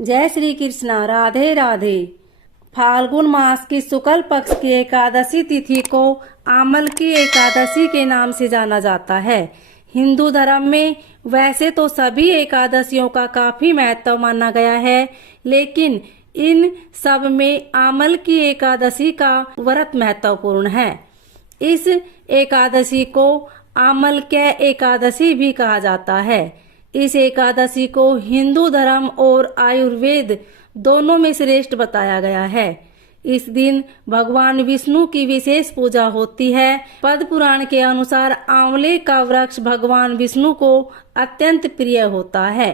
जय श्री कृष्णा। राधे राधे। फाल्गुन मास की शुक्ल पक्ष की एकादशी तिथि को आमल की एकादशी के नाम से जाना जाता है। हिंदू धर्म में वैसे तो सभी एकादशियों का काफी महत्व माना गया है, लेकिन इन सब में आमल की एकादशी का व्रत महत्वपूर्ण है। इस एकादशी को आमल के एकादशी भी कहा जाता है। इस एकादशी को हिंदू धर्म और आयुर्वेद दोनों में श्रेष्ठ बताया गया है। इस दिन भगवान विष्णु की विशेष पूजा होती है। पद्म पुराण के अनुसार आंवले का वृक्ष भगवान विष्णु को अत्यंत प्रिय होता है।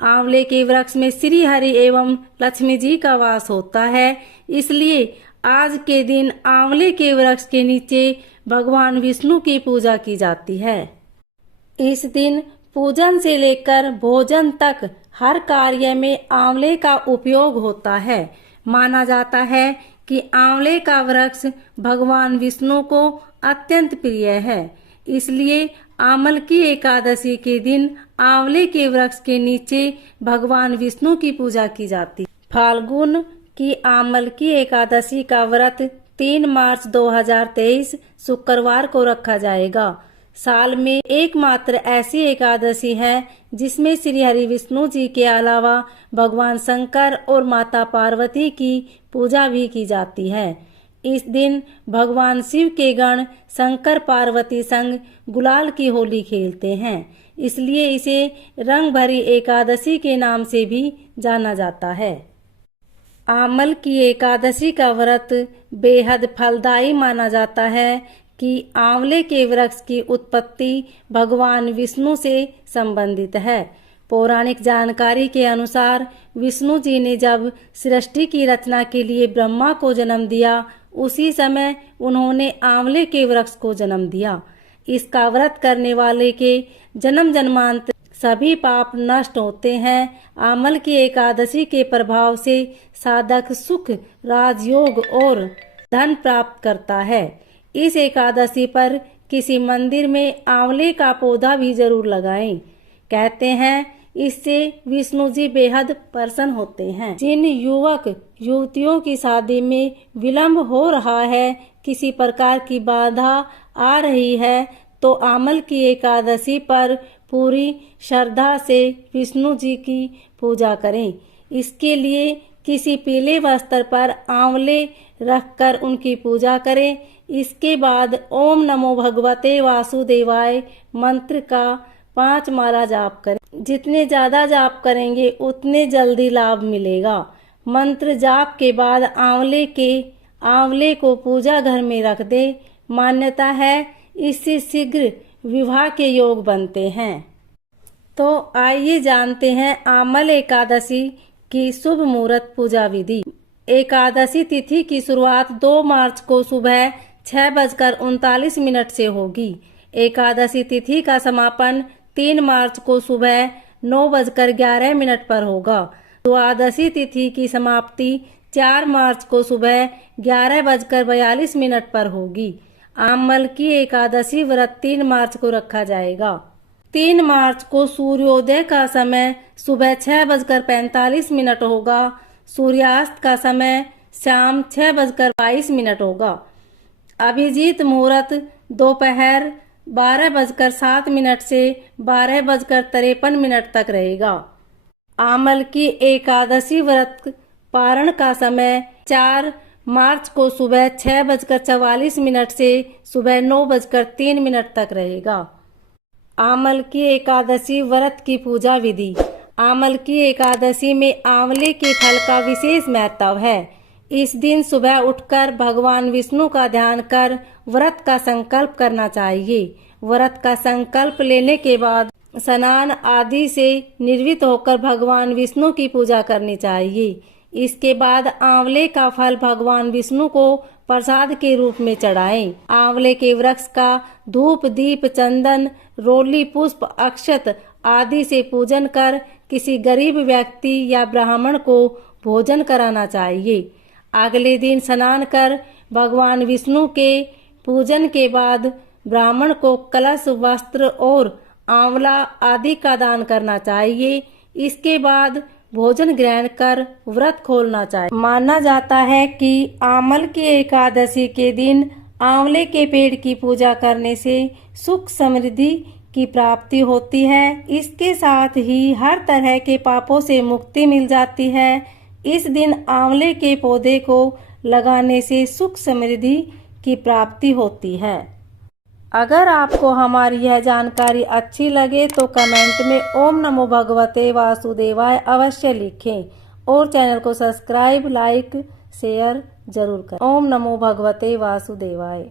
आंवले के वृक्ष में श्री हरि एवं लक्ष्मी जी का वास होता है, इसलिए आज के दिन आंवले के वृक्ष के नीचे भगवान विष्णु की पूजा की जाती है। इस दिन पूजन से लेकर भोजन तक हर कार्य में आंवले का उपयोग होता है। माना जाता है कि आंवले का वृक्ष भगवान विष्णु को अत्यंत प्रिय है, इसलिए आमल की एकादशी के दिन आंवले के वृक्ष के नीचे भगवान विष्णु की पूजा की जाती। फाल्गुन की आमल की एकादशी का व्रत 3 मार्च 2023 शुक्रवार को रखा जाएगा। साल में एकमात्र ऐसी एकादशी है जिसमें श्री हरि विष्णु जी के अलावा भगवान शंकर और माता पार्वती की पूजा भी की जाती है। इस दिन भगवान शिव के गण शंकर पार्वती संग गुलाल की होली खेलते हैं, इसलिए इसे रंग भरी एकादशी के नाम से भी जाना जाता है। आमल की एकादशी का व्रत बेहद फलदायी माना जाता है कि आंवले के वृक्ष की उत्पत्ति भगवान विष्णु से संबंधित है। पौराणिक जानकारी के अनुसार विष्णु जी ने जब सृष्टि की रचना के लिए ब्रह्मा को जन्म दिया, उसी समय उन्होंने आंवले के वृक्ष को जन्म दिया। इसका व्रत करने वाले के जन्म जन्मांतर सभी पाप नष्ट होते हैं। आमल की एकादशी के प्रभाव से साधक सुख, राजयोग और धन प्राप्त करता है। इस एकादशी पर किसी मंदिर में आंवले का पौधा भी जरूर लगाएं। कहते हैं इससे विष्णु जी बेहद प्रसन्न होते हैं। जिन युवक युवतियों की शादी में विलंब हो रहा है, किसी प्रकार की बाधा आ रही है, तो आमल की एकादशी पर पूरी श्रद्धा से विष्णु जी की पूजा करें। इसके लिए किसी पीले वस्त्र पर आंवले रखकर उनकी पूजा करें। इसके बाद ओम नमो भगवते वासुदेवाय मंत्र का 5 माला जाप करें। जितने ज्यादा जाप करेंगे उतने जल्दी लाभ मिलेगा। मंत्र जाप के बाद आंवले को पूजा घर में रख दे। मान्यता है इससे शीघ्र विवाह के योग बनते हैं। तो आइए जानते हैं आमल एकादशी की शुभ मुहूर्त पूजा विधि। एकादशी तिथि की शुरुआत 2 मार्च को सुबह 6:39 से होगी। एकादशी तिथि का समापन 3 मार्च को सुबह 9:11 पर होगा। द्वादशी तिथि की समाप्ति 4 मार्च को सुबह 11:42 पर होगी। आमल की एकादशी व्रत 3 मार्च को रखा जाएगा। 3 मार्च को सूर्योदय का समय सुबह 6:45 होगा। सूर्यास्त का समय शाम 6:22 होगा। अभिजीत मुहूर्त दोपहर 12:07 से 12:53 तक रहेगा। आमल की एकादशी व्रत पारण का समय 4 मार्च को सुबह 6:44 से सुबह 9:03 तक रहेगा। आमल की एकादशी व्रत की पूजा विधि। आमल की एकादशी में आंवले के फल का विशेष महत्व है। इस दिन सुबह उठकर भगवान विष्णु का ध्यान कर व्रत का संकल्प करना चाहिए। व्रत का संकल्प लेने के बाद स्नान आदि से निर्वित होकर भगवान विष्णु की पूजा करनी चाहिए। इसके बाद आंवले का फल भगवान विष्णु को प्रसाद के रूप में चढ़ाएं। आंवले के वृक्ष का धूप, दीप, चंदन, रोली, पुष्प, अक्षत आदि से पूजन कर किसी गरीब व्यक्ति या ब्राह्मण को भोजन कराना चाहिए। अगले दिन स्नान कर भगवान विष्णु के पूजन के बाद ब्राह्मण को कलश, वस्त्र और आंवला आदि का दान करना चाहिए। इसके बाद भोजन ग्रहण कर व्रत खोलना चाहिए। माना जाता है कि आमल की एकादशी के दिन आंवले के पेड़ की पूजा करने से सुख समृद्धि की प्राप्ति होती है। इसके साथ ही हर तरह के पापों से मुक्ति मिल जाती है। इस दिन आंवले के पौधे को लगाने से सुख समृद्धि की प्राप्ति होती है। अगर आपको हमारी यह जानकारी अच्छी लगे तो कमेंट में ओम नमो भगवते वासुदेवाय अवश्य लिखें और चैनल को सब्सक्राइब, लाइक, शेयर जरूर करें। ओम नमो भगवते वासुदेवाय।